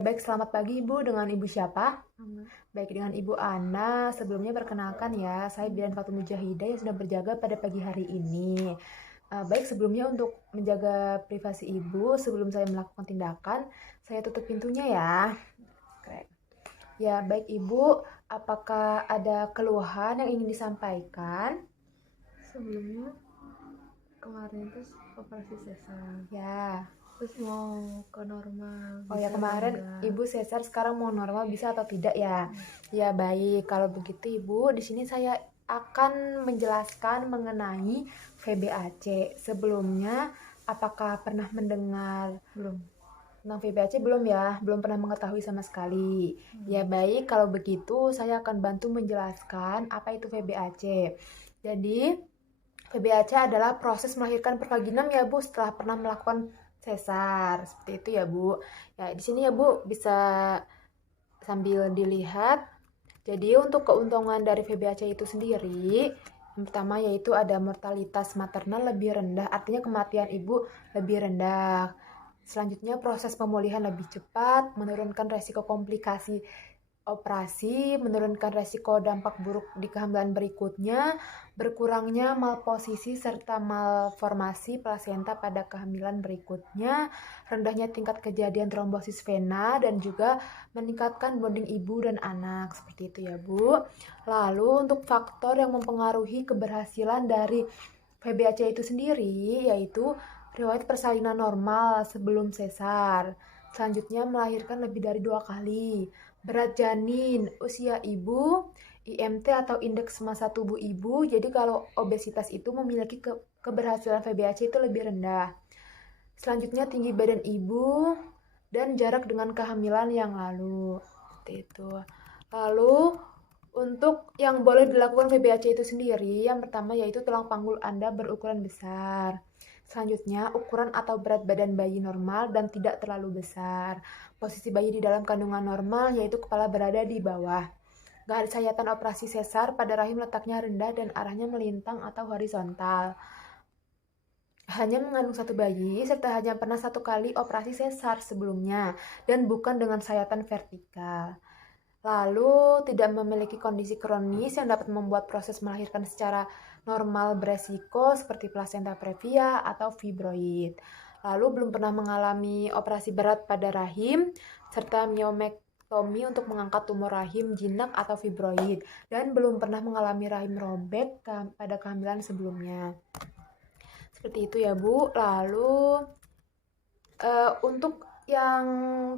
Baik, selamat pagi Ibu. Dengan Ibu siapa? Sama. Baik, dengan Ibu Ana. Sebelumnya perkenalkan ya, saya Bian Fatul Mujahidah yang sudah berjaga pada pagi hari ini. Baik, sebelumnya untuk menjaga privasi Ibu, sebelum saya melakukan tindakan, saya tutup pintunya ya. Oke. Ya, baik Ibu, apakah ada keluhan yang ingin disampaikan? Sebelumnya kemarin terus operasi sesar, Ya. terus mau ke normal Oh ya, bisa atau kemarin enggak? Ibu sesar, sekarang mau normal bisa atau tidak ya? Ya baik, kalau begitu Ibu, di sini saya akan menjelaskan mengenai VBAC. Sebelumnya, apakah pernah mendengar Belum. tentang VBAC? Belum ya, belum pernah mengetahui sama sekali. Ya baik, kalau begitu saya akan bantu menjelaskan apa itu VBAC. Jadi, VBAC adalah proses melahirkan per vaginam ya Bu setelah pernah melakukan sesar. Seperti itu ya Bu. Ya, di sini ya Bu bisa sambil dilihat. Jadi untuk keuntungan dari VBAC itu sendiri, yang pertama yaitu ada mortalitas maternal lebih rendah, artinya kematian ibu lebih rendah. Selanjutnya proses pemulihan lebih cepat, menurunkan resiko komplikasi operasi, menurunkan resiko dampak buruk di kehamilan berikutnya, berkurangnya malposisi serta malformasi plasenta pada kehamilan berikutnya, rendahnya tingkat kejadian trombosis vena, dan juga meningkatkan bonding ibu dan anak. Seperti itu ya Bu. Lalu untuk faktor yang mempengaruhi keberhasilan dari VBAC itu sendiri yaitu riwayat persalinan normal sebelum sesar. Selanjutnya melahirkan lebih dari 2 kali. Berat janin, usia ibu, IMT atau indeks massa tubuh ibu. Jadi kalau obesitas itu memiliki keberhasilan VBAC itu lebih rendah. Selanjutnya tinggi badan ibu dan jarak dengan kehamilan yang lalu. Seperti itu. Lalu untuk yang boleh dilakukan VBAC itu sendiri, yang pertama yaitu tulang panggul Anda berukuran besar. Selanjutnya, ukuran atau berat badan bayi normal dan tidak terlalu besar. Posisi bayi di dalam kandungan normal yaitu kepala berada di bawah. Garis sayatan operasi sesar pada rahim letaknya rendah dan arahnya melintang atau horizontal. Hanya mengandung satu bayi serta hanya pernah satu kali operasi sesar sebelumnya dan bukan dengan sayatan vertikal. Lalu tidak memiliki kondisi kronis yang dapat membuat proses melahirkan secara normal beresiko seperti plasenta previa atau fibroid. Lalu belum pernah mengalami operasi berat pada rahim serta miomektomi untuk mengangkat tumor rahim, jinak atau fibroid, dan belum pernah mengalami rahim robek pada kehamilan sebelumnya. Seperti itu ya Bu. Lalu untuk yang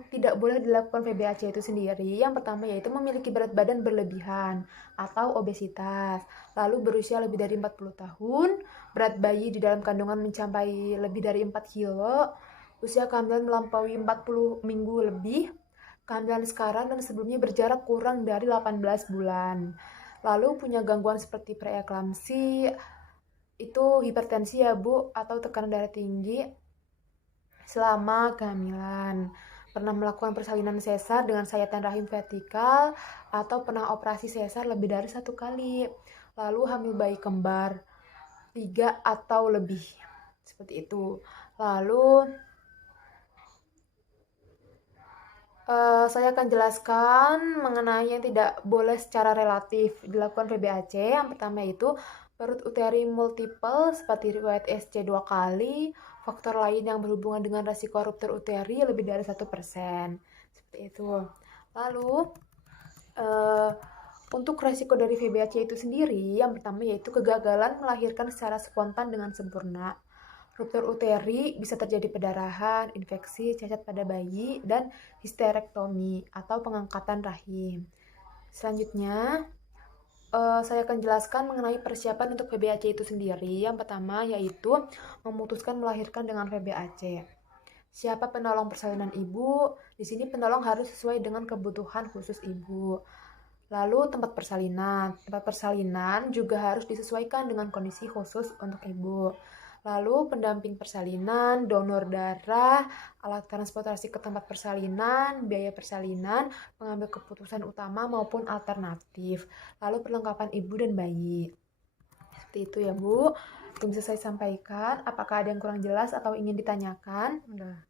tidak boleh dilakukan VBAC itu sendiri, yang pertama yaitu memiliki berat badan berlebihan atau obesitas, lalu berusia lebih dari 40 tahun, berat bayi di dalam kandungan mencapai lebih dari 4 kilo, usia kehamilan melampaui 40 minggu lebih, kehamilan sekarang dan sebelumnya berjarak kurang dari 18 bulan. Lalu punya gangguan seperti preeklamsi, itu hipertensi ya Bu, atau tekanan darah tinggi, selama kehamilan, pernah melakukan persalinan sesar dengan sayatan rahim vertikal, atau pernah operasi sesar lebih dari satu kali, lalu hamil bayi kembar 3 atau lebih, seperti itu. Lalu saya akan jelaskan mengenai yang tidak boleh secara relatif dilakukan VBAC. Yang pertama yaitu perut uteri multiple seperti riwayat SC 2 kali, faktor lain yang berhubungan dengan resiko ruptur uteri lebih dari 1%. Seperti itu. Lalu untuk resiko dari VBAC itu sendiri, yang pertama yaitu kegagalan melahirkan secara spontan dengan sempurna. Ruptur uteri bisa terjadi pendarahan, infeksi, cacat pada bayi, dan histerektomi atau pengangkatan rahim. Selanjutnya, saya akan jelaskan mengenai persiapan untuk VBAC itu sendiri. Yang pertama yaitu memutuskan melahirkan dengan VBAC. Siapa penolong persalinan ibu? Di sini penolong harus sesuai dengan kebutuhan khusus ibu. Lalu tempat persalinan. Tempat persalinan juga harus disesuaikan dengan kondisi khusus untuk ibu. Lalu pendamping persalinan, donor darah, alat transportasi ke tempat persalinan, biaya persalinan, pengambil keputusan utama maupun alternatif. Lalu perlengkapan ibu dan bayi. Seperti itu ya Bu. Itu bisa saya sampaikan. Apakah ada yang kurang jelas atau ingin ditanyakan? Udah.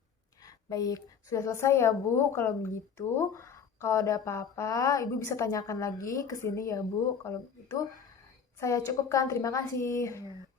Baik, sudah selesai ya Bu. Kalau begitu, kalau ada apa-apa, Ibu bisa tanyakan lagi ke sini ya Bu. Kalau begitu, saya cukupkan. Terima kasih. Ya.